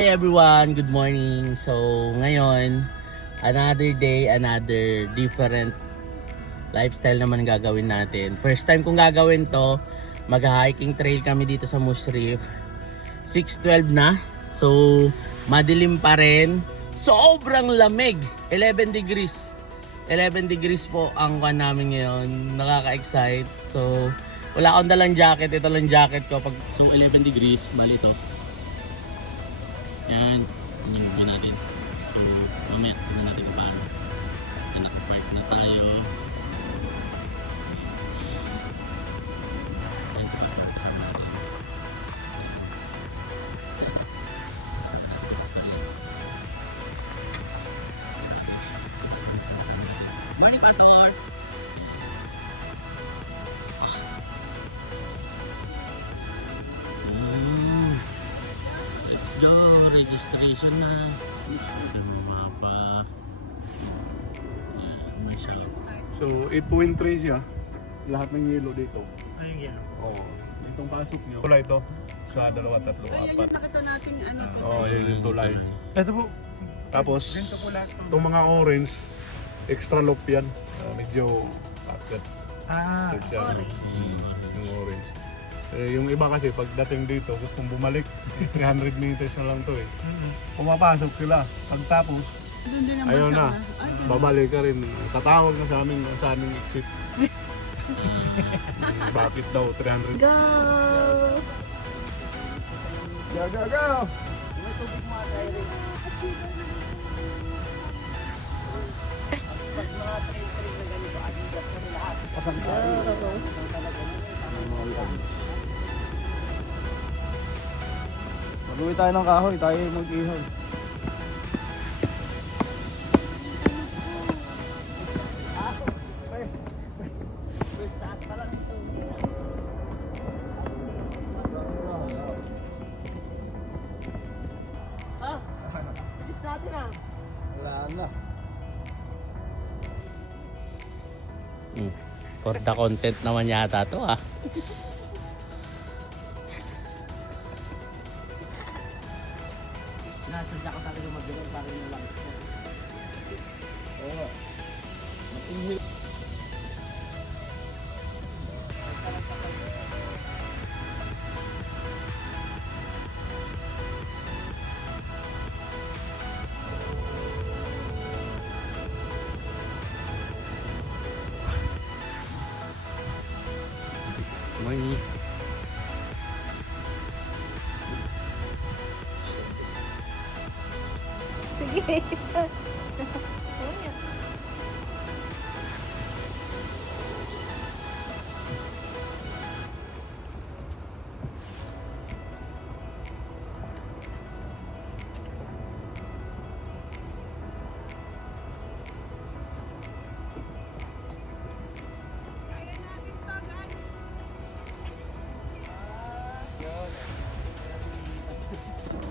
Hey everyone, good morning. So ngayon, another day, another different lifestyle naman gagawin natin. First time kong gagawin to, mag-hiking trail kami dito sa Moose Reef. 6:12 na, so madilim pa rin. Sobrang lamig, 11 degrees. 11 degrees po ang kuwan namin ngayon, nakaka-excite. So wala akong dalang jacket, ito lang jacket ko. So 11 degrees, mali to. Yan, yung view natin. So, mamaya, tignan natin kung paano. Naka-park na tayo. Yan sa pasok. Morning, Pastor! Let's go! Registration na. Bumaba pa. May shop. So 8.3 siya. Lahat ng yelo dito. Ay, yung yellow. Oo. Itong pasok nyo. Tulay ito. Sa 2, 3, 4. Ayan yung nakita nating ano. Oo, yun yung tulay. Ito po. Tapos, Ganito po lahat. itong mga orange, extra loop yan. Medyo packet. Ah, Stretch yan. Yung orange. Yung iba kasi pagdating dito, gustong bumalik. 300 meters na lang to eh. Pumapasok sila. Pagtapos, Doon din naman ayaw sa- na. Ay, ganun. Babalik ka rin. Tatawag na sa aming exit. Bakit daw 300? Go! Go, go, go! mag-uwi tayo ng kahoy, tayo mag-ihaw. Wala na. For the content naman yata to ah. Nasadya ka talaga mag-ganyan para yun lang. Oo. Morning. Sige.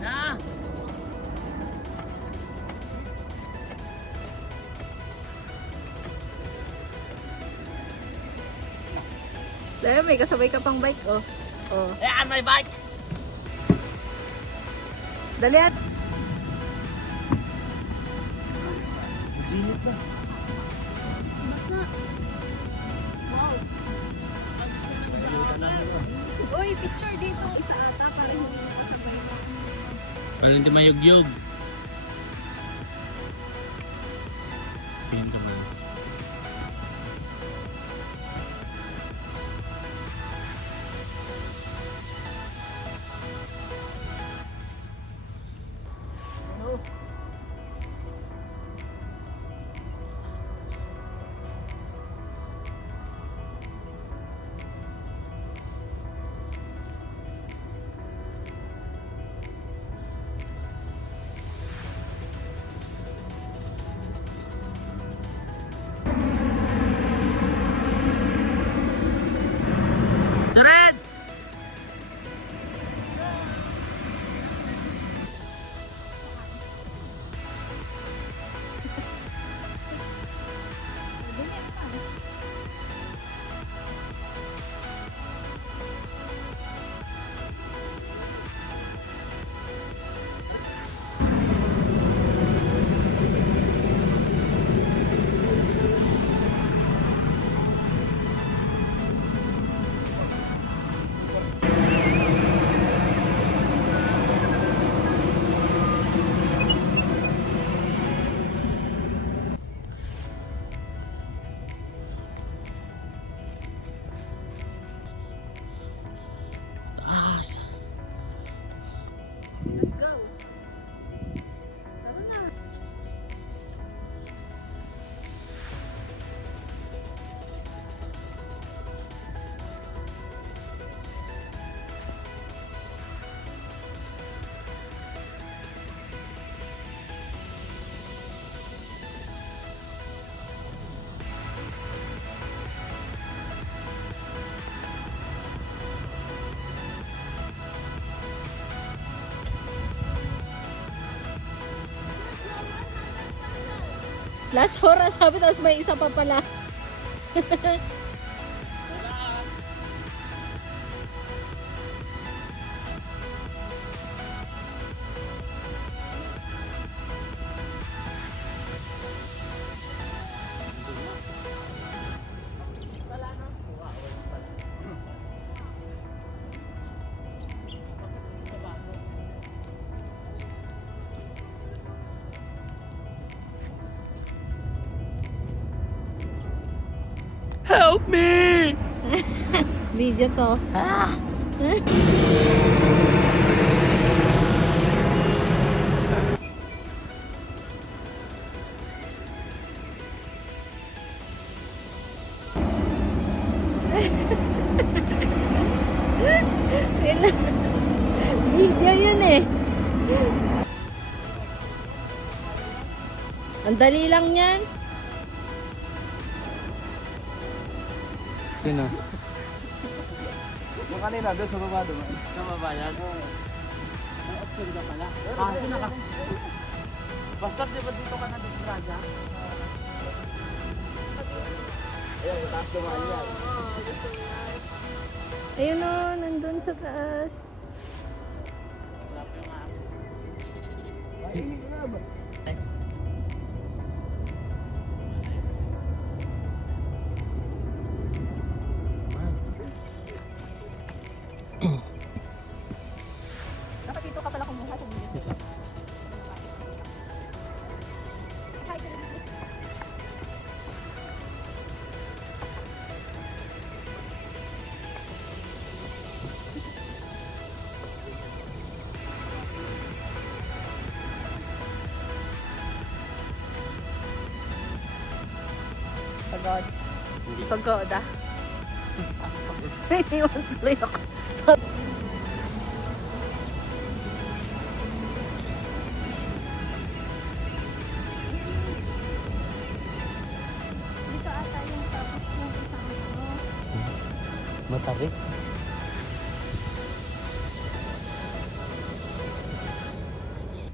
Na! Dahil may kasabay ka pang bike, oh. Oh. Ayan, may bike! Dali at. Uy, picture dito. Isa ata para hindi mo kasabay. Wala hindi mayugyog. Pin ka ba? Last oras, sabi tapos may isa pa pala. Help me! Video to. Video yun eh. Ang dali lang yan. Sino? Yung kanina, doon sa baba doon. Sa baba yan? Option ka pala. Kasi naka... Basta di ba dito ka na dito raja? Ayan, mataas dumaan yan. Ayun o, nandun sa taas. Dapat dito ka pala kumuha sa video. Pagod. Pagod ah. Iwan tuloy ako. Dito ata yung tapos yung isang ano. Matarik.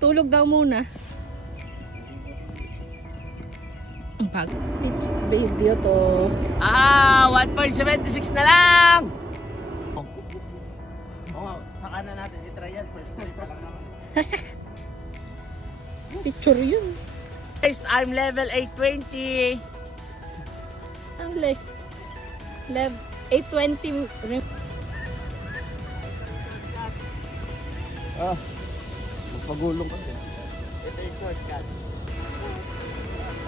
Tulog daw muna. Ang pag video to. Ah! 1.76 na lang! Oo, saka na natin i-try yan. First try pa lang naman. Picture yun. Guys, I'm level 820. Ang lev 820 rim. Ah, magpagulong ka. Ito yung shortcut.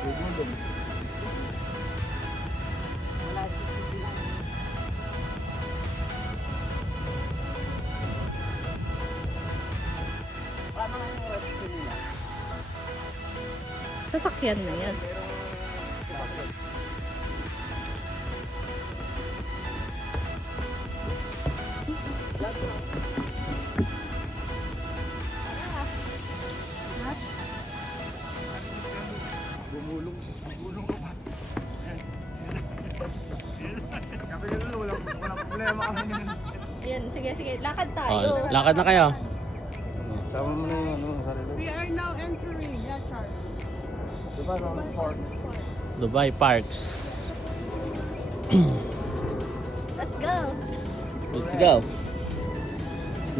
Gulong. Paano nga yung rescue nila? Sasakyan na yan. Gumulong. Gulong ka pa. Kasi ganun, walang problema kami. Ayan, sige, sige. Lakad tayo. Oh, lakad na kayo. Sama mo na yung ano, sarili. We are now entering Yakar. Diba, no? Park. Dubai Parks. Let's go. Let's go.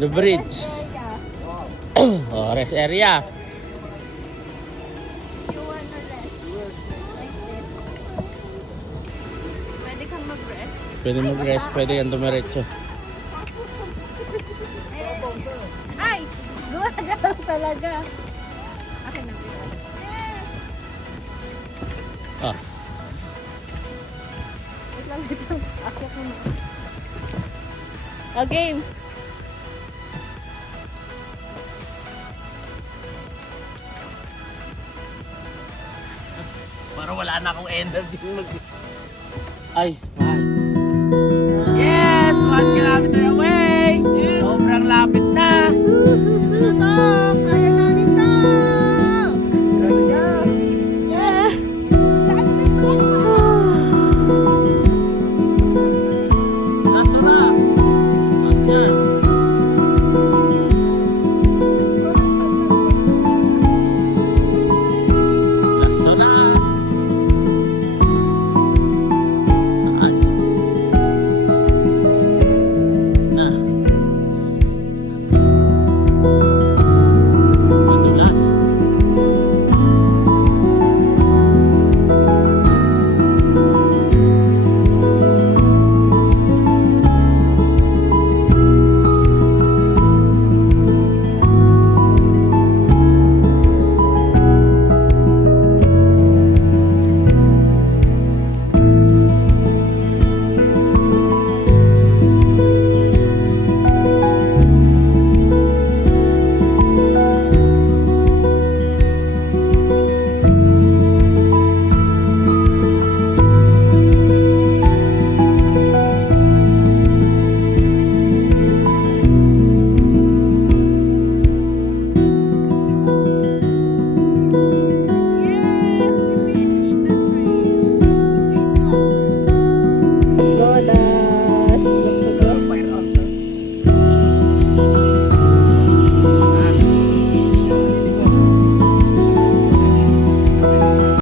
The bridge. Oh, rest area. You wanna rest? Like this. Pwede kang mag-rest. Pwede mag-rest, pwede yan dumiretso. Ay! Gumagalaw talaga. Akin na. Ah, Wait lang, wait lang. Akyat mo na. Oh, game. parang wala na akong energy mag... Ay, mahal. Yes! 1 kilometer